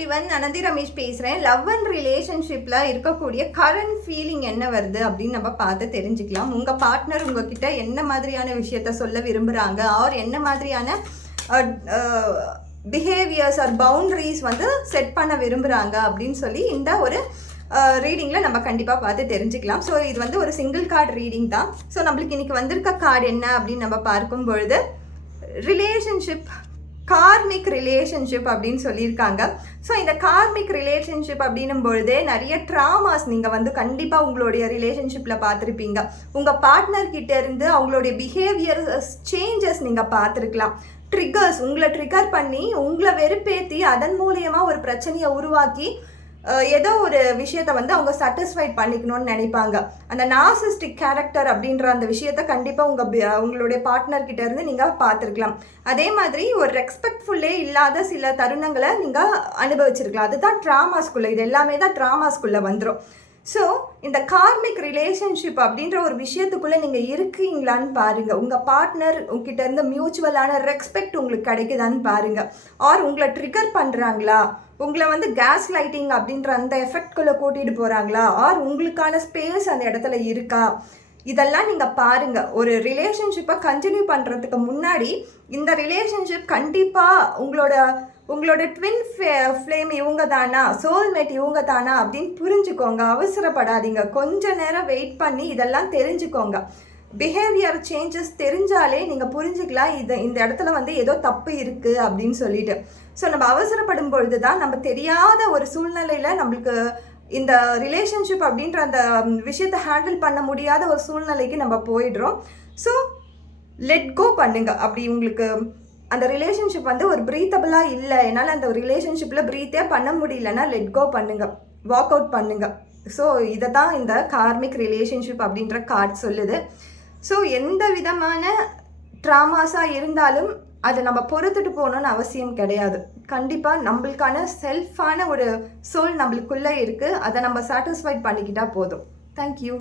Everyone, Ananthi Ramesh பேசுகிறேன். Love and ரிலேஷன்ஷிப்பில் இருக்கக்கூடிய கரண்ட் ஃபீலிங் என்ன வருது அப்படின்னு நம்ம பார்த்து தெரிஞ்சுக்கலாம். உங்கள் பார்ட்னர் உங்ககிட்ட என்ன மாதிரியான விஷயத்த சொல்ல விரும்புகிறாங்க, ஆர் என்ன மாதிரியான பிஹேவியர்ஸ் ஆர் பவுண்ட்ரிஸ் வந்து செட் பண்ண விரும்புகிறாங்க அப்படின்னு சொல்லி இந்த ஒரு ரீடிங்கில் நம்ம கண்டிப்பாக பார்த்து தெரிஞ்சுக்கலாம். ஸோ இது வந்து ஒரு சிங்கிள் கார்டு ரீடிங் தான். ஸோ நம்மளுக்கு இன்றைக்கி வந்திருக்க கார்டு என்ன அப்படின்னு நம்ம பார்க்கும் பொழுது ரிலேஷன்ஷிப், கார்மிக் ரிலேஷன்ஷிப் அப்படின்னு சொல்லியிருக்காங்க. ஸோ இந்த கார்மிக் ரிலேஷன்ஷிப் அப்படின்னும் பொழுதே நிறைய ட்ராமாஸ் நீங்கள் வந்து கண்டிப்பாக உங்களுடைய ரிலேஷன்ஷிப்பில் பார்த்துருப்பீங்க. உங்கள் பார்ட்னர்கிட்ட இருந்து அவங்களுடைய பிஹேவியர் சேஞ்சஸ் நீங்கள் பார்த்துருக்கலாம். ட்ரிகர்ஸ் உங்களை ட்ரிகர் பண்ணி உங்களை வெறுப்பேற்றி அதன் மூலியமாக ஒரு பிரச்சனையை உருவாக்கி ஏதோ ஒரு விஷயத்தை வந்து அவங்க சாட்டிஸ்ஃபைட் பண்ணிக்கணும்னு நினைப்பாங்க. அந்த நார்சிஸ்டிக் கேரக்டர் அப்படின்ற அந்த விஷயத்த கண்டிப்பாக உங்களுடைய பார்ட்னர்கிட்ட இருந்து நீங்கள் பார்த்துருக்கலாம். அதே மாதிரி ஒரு ரெஸ்பெக்ட்ஃபுல்லே இல்லாத சில தருணங்களை நீங்கள் அனுபவிச்சிருக்கலாம். அதுதான் ட்ராமாஸ்குள்ளே, இது எல்லாமே தான் ட்ராமாஸ்குள்ளே வந்துடும். ஸோ இந்த கார்மிக் ரிலேஷன்ஷிப் அப்படின்ற ஒரு விஷயத்துக்குள்ளே நீங்கள் இருக்கீங்களான்னு பாருங்கள். உங்கள் பார்ட்னர் உங்ககிட்ட இருந்து மியூச்சுவலான ரெஸ்பெக்ட் உங்களுக்கு கிடைக்குதான்னு பாருங்கள். ஆர் உங்களை ட்ரிகர் பண்ணுறாங்களா, உங்களை வந்து கேஸ் லைட்டிங் அப்படின்ற அந்த எஃபெக்ட்குள்ளே கூட்டிகிட்டு போகிறாங்களா, ஆர் உங்களுக்கான ஸ்பேஸ் அந்த இடத்துல இருக்கா, இதெல்லாம் நீங்கள் பாருங்கள். ஒரு ரிலேஷன்ஷிப்பை கண்டினியூ பண்ணுறதுக்கு முன்னாடி இந்த ரிலேஷன்ஷிப் கண்டிப்பாக உங்களோட ட்வின் ஃப்ளேம் இவங்க தானா, சோல்மேட் இவங்க தானா அப்படின்னு புரிஞ்சுக்கோங்க. அவசரப்படாதீங்க, கொஞ்ச நேரம் வெயிட் பண்ணி இதெல்லாம் தெரிஞ்சுக்கோங்க. பிஹேவியர் சேஞ்சஸ் தெரிஞ்சாலே நீங்கள் புரிஞ்சுக்கலாம் இந்த இடத்துல வந்து ஏதோ தப்பு இருக்குது அப்படின்னு சொல்லிட்டு. ஸோ நம்ம அவசரப்படும் பொழுது தான் நம்ம தெரியாத ஒரு சூழ்நிலையில் நம்மளுக்கு இந்த ரிலேஷன்ஷிப் அப்படின்ற அந்த விஷயத்தை ஹேண்டில் பண்ண முடியாத ஒரு சூழ்நிலைக்கு நம்ம போயிடுறோம். ஸோ லெட் கோ பண்ணுங்க. அப்படி உங்களுக்கு அந்த ரிலேஷன்ஷிப் வந்து ஒரு ப்ரீத்தபிளாக இல்லை, என்னால் அந்த ரிலேஷன்ஷிப்பில் ப்ரீத்தே பண்ண முடியலன்னா லெட் கோ பண்ணுங்க, வாக் அவுட் பண்ணுங்க. ஸோ இதை தான் இந்த கார்மிக் ரிலேஷன்ஷிப் அப்படின்ற கார்டு சொல்லுது. ஸோ எந்த விதமான ட்ராமாஸாக இருந்தாலும் அதை நம்ம பொறுத்துட்டு போகணுன்னு அவசியம் கிடையாது. கண்டிப்பாக நம்மளுக்கான செல்ஃபான ஒரு சோல் நம்மளுக்குள்ளே இருக்குது, அதை நம்ம சாட்டிஸ்ஃபைட் பண்ணிக்கிட்டால் போதும். தேங்க்யூ.